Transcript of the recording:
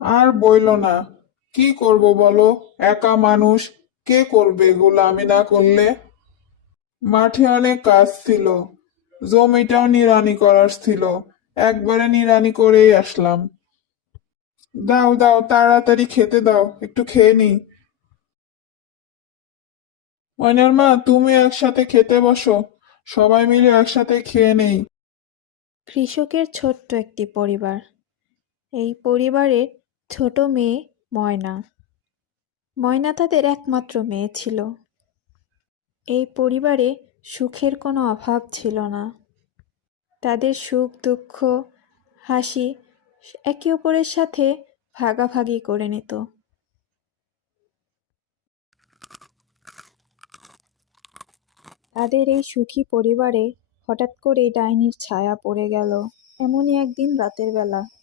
আর বইলো না। কি করব বলো, একা মানুষ। কে করবে এগুলো আমি না করলে? মাঠে অনেক কাজ ছিল, জমিটাও নিড়ানি করার ছিল। একবারে নিড়ানি করেই আসলাম। দাও দাও, তাড়াতাড়ি খেতে দাও, একটু খেয়ে নি। ময়নার মা, তুমি একসাথে খেতে বসো, সবাই মিলে একসাথে খেয়ে নেই। কৃষকের ছোট্ট একটি পরিবার। এই পরিবারের ছোট মেয়ে ময়না। ময়না তাদের একমাত্র মেয়ে ছিল। এই পরিবারে সুখের কোনো অভাব ছিল না। তাদের সুখ দুঃখ হাসি একে অপরের সাথে ভাগাভাগি করে নিত। তাদের এই সুখী পরিবারে হঠাৎ করেই ডাইনির ছায়া পড়ে গেল। এমনই একদিন রাতের বেলা